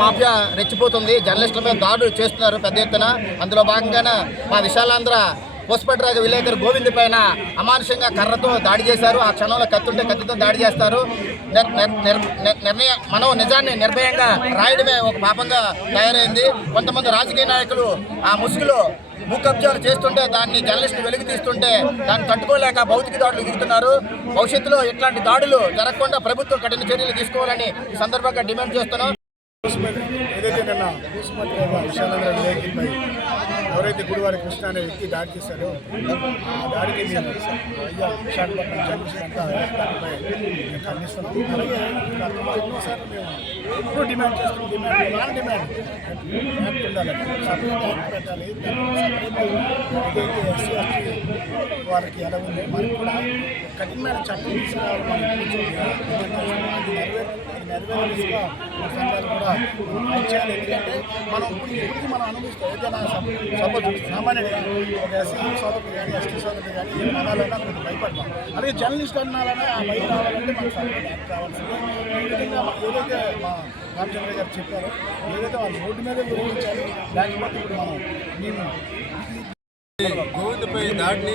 Mafia రెచ్చిపోతుంది. జర్నలిస్టులపై దాడులు చేస్తున్నారు పెద్ద ఎత్తున. అందులో భాగంగానే మా విశాలాంధ్ర పోస్పట్రాజు విలేకరు గోవింద్ పైన అమానుషంగా కర్రతో దాడి చేశారు. ఆ క్షణంలో కత్తుంటే కత్తితో దాడి చేస్తారు. మనం నిజాన్ని నిర్భయంగా రాయడమే ఒక పాపంగా తయారైంది. కొంతమంది రాజకీయ నాయకులు ఆ ముసుగులో భూ కబ్జాలు చేస్తుంటే దాన్ని జర్నలిస్టులు వెలికి తీస్తుంటే దాన్ని తట్టుకోలేక భౌతిక దాడులు దిగుతున్నారు. భవిష్యత్తులో ఇట్లాంటి దాడులు జరగకుండా ప్రభుత్వం కఠిన చర్యలు తీసుకోవాలని ఈ సందర్భంగా డిమాండ్ చేస్తున్నాం. ఏదైతే నిన్న విశాలాంధ్ర విలేకరులపై ఎవరైతే గుడివారి కృష్ణ అనే వ్యక్తి దాడి చేశారో ఆ దాడికి విశాఖపట్నం జర్నలిస్టులు అంతా దానిపై ఖండిస్తున్నాం. అలాగే ఎన్నోసార్లు మేము ఎప్పుడు డిమాండ్ చేస్తున్నాం. నాన్ డిమాండ్ యాక్ట్ ఉండాలి, సపరేట్ యాక్ట్ పెట్టాలి. ఏదైతే ఎస్సీ ఎస్టీ వాళ్ళకి ఎలా ఉంది మనకు కూడా కఠినమైన చట్టం తీసుకురావాలి. మనం డిమాండ్ చేస్తున్నాం. అది నెరవేరేగా సంఘాలు కూడా చేయాలి. ఎందుకంటే మనం ఇప్పటికీ మనం అనుభవిస్తాం. ఏదైనా సపోజ్ సామాన్యుడిగా ఒక ఎస్సీ సోదరుడు కానీ ఎస్టీ సోదరుడు కానీ ఏం అనాలన్నా కొంచెం భయపడతాం. అలాగే జర్నలిస్ట్ అనాలన్నా ఆ భయం రావాలంటే మనకు సపరేట్ యాక్ట్ కావాల్సిందే. ఈ విధంగా ఏదైతే మా రామచంద్ర గారు చెప్పారో ఏదైతే వాళ్ళు రోడ్డు మీద వివరించాలి. లేకపోతే ఇప్పుడు మేము గోవిందపై దాడిని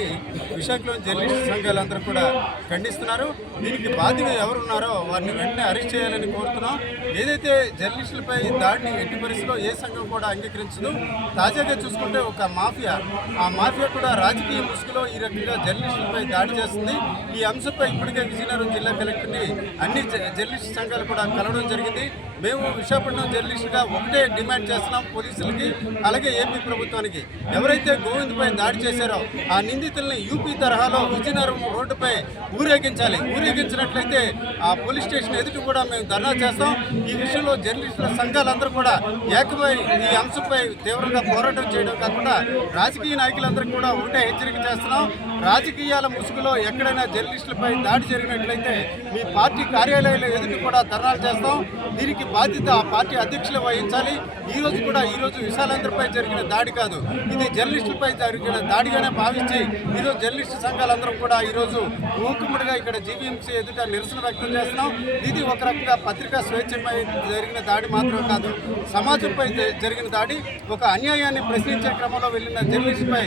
విశాఖలోని జర్నలిస్ట్ సంఘాలందరూ కూడా ఖండిస్తున్నారు. దీనికి బాధ్యులు ఎవరున్నారో వారిని వెంటనే అరెస్ట్ చేయాలని కోరుతున్నాం. ఏదైతే జర్నలిస్టులపై దాడిని ఎట్టి పరిస్థితిలో ఏ సంఘం కూడా అంగీకరించదు. తాజాగా చూసుకుంటే ఒక మాఫియా, ఆ మాఫియా కూడా రాజకీయ ముసుగులో ఈ రకంగా జర్నలిస్టులపై దాడి చేస్తుంది. ఈ అంశంపై ఇప్పటికే విజయనగరం జిల్లా కలెక్టర్ని అన్ని జర్నలిస్ట్ సంఘాలు కూడా కలవడం జరిగింది. మేము విశాఖపట్నం జర్నలిస్టుగా ఒకటే డిమాండ్ చేస్తున్నాం పోలీసులకి, అలాగే ఏపీ ప్రభుత్వానికి. ఎవరైతే గోవింద్పై దాడి చేశారో ఆ నిందితుల్ని యూపీ తరహాలో విజయనగరం రోడ్డుపై ఊరేగించాలి. ఊరేగించినట్లయితే ఆ పోలీస్ స్టేషన్ ఎదుటి కూడా మేము ధర్నా చేస్తాం. ఈ విషయంలో జర్నలిస్టుల సంఘాలందరూ కూడా ఏకమై ఈ అంశంపై తీవ్రంగా పోరాటం చేయడం కాకుండా రాజకీయ నాయకులందరికీ కూడా ఒకటే హెచ్చరిక చేస్తున్నాం. రాజకీయాల ముసుగులో ఎక్కడైనా జర్నలిస్టులపై దాడి జరిగినట్లయితే మీ పార్టీ కార్యాలయాల ఎదుటి కూడా ధర్నాలు చేస్తాం. దీనికి బాధ్యత ఆ పార్టీ అధ్యక్షులు వహించాలి. ఈరోజు విశాలాంధ్రపై జరిగిన దాడి కాదు, ఇది జర్నలిస్టులపై జరిగిన దాడిగానే భావించి ఈరోజు జర్నలిస్టు సంఘాలందరం కూడా ఈరోజు మూకుమ్మడిగా ఇక్కడ జీవీఎంసీ ఎదుట నిరసన వ్యక్తం చేస్తున్నాం. ఇది ఒక రకంగా పత్రికా స్వేచ్ఛపై జరిగిన దాడి మాత్రమే కాదు, సమాజంపై జరిగిన దాడి. ఒక అన్యాయాన్ని ప్రశ్నించే క్రమంలో వెళ్ళిన జర్నలిస్టుపై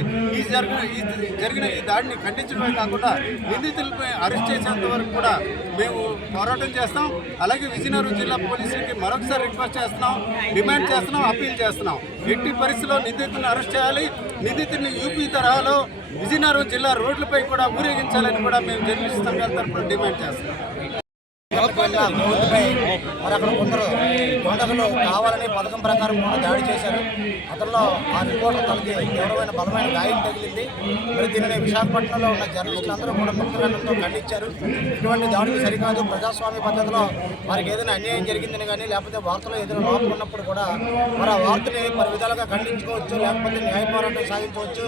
జరిగిన ఈ దాడిని ఖండించడమే కాకుండా నిందితులపై అరెస్ట్ చేసేంత వరకు కూడా మేము పోరాటం చేస్తాం. అలాగే విజయనగరం జిల్లా పోలీసులకి మరొకసారి రిక్వెస్ట్ చేస్తున్నాం, డిమాండ్ చేస్తున్నాం, అప్పీల్ చేస్తున్నాం. ఎట్టి పరిస్థితుల్లో నిందితులను అరెస్ట్ చేయాలి. నిందితుడిని యూపీ తరహాలో విజయనగరం జిల్లా రోడ్లపై కూడా ఊరేగించాలని కూడా మేము జర్నలిస్ట్ సంఘాల తరఫున డిమాండ్ చేస్తున్నాం. మరి అక్కడ కొందరు దొండగలు కావాలని పథకం ప్రకారం కూడా దాడి చేశారు. అతనిలో ఆ రిపోర్టర్ తనకి తీవ్రమైన బలమైన గాయం తగిలింది. మరి దీనిని విశాఖపట్నంలో ఉన్న జర్నలిస్టులందరూ కూడా ముక్తగండంతో ఖండించారు. ఇటువంటి దాడులు సరికాదు. ప్రజాస్వామ్య పద్ధతిలో వారికి ఏదైనా అన్యాయం జరిగిందని కానీ లేకపోతే వార్తలో ఏదైనా లోపం ఉన్నప్పుడు కూడా మరి ఆ వార్తని పలు విధాలుగా ఖండించుకోవచ్చు, లేకపోతే న్యాయ పోరాటం సాగించవచ్చు,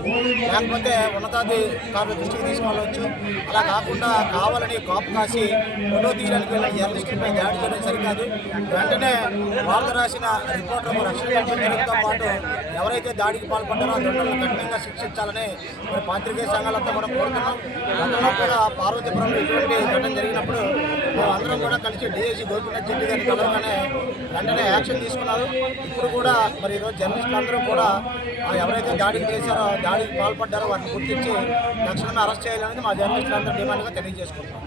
లేకపోతే ఉన్నతాధికారుల దృష్టికి తీసుకెళ్ళవచ్చు. అలా కాకుండా కావాలని కాపు కాసి ఫోటో తీయడానికి జర్నలిస్టులపై దాడి చేయడం సరికాదు. వెంటనే వార్త రాసిన రిపోర్టర్లకు రక్షణ కల్పించడంతో పాటు ఎవరైతే దాడికి పాల్పడ్డారో ఆ దొండలను కఠినంగా శిక్షించాలని మరి పాత్రికేయ సంఘాలంతా కూడా కోరుతున్నాం. గతంలో కూడా పార్వతీపురంలో ఇటువంటి ఘటన జరిగినప్పుడు అందరం కూడా కలిసి డిఐజీ గోపీనాథ్ రెడ్డి గారిని కలవగానే వెంటనే యాక్షన్ తీసుకున్నారు. ఇప్పుడు కూడా మరి ఈరోజు జర్నలిస్టులు అందరూ కూడా ఎవరైతే దాడికి చేశారో దాడికి పాల్పడ్డారో వారిని గుర్తించి తక్షణమే అరెస్ట్ చేయాలనేది మా జర్నలిస్టులందరూ డిమాండ్గా తెలియజేసుకుంటాం.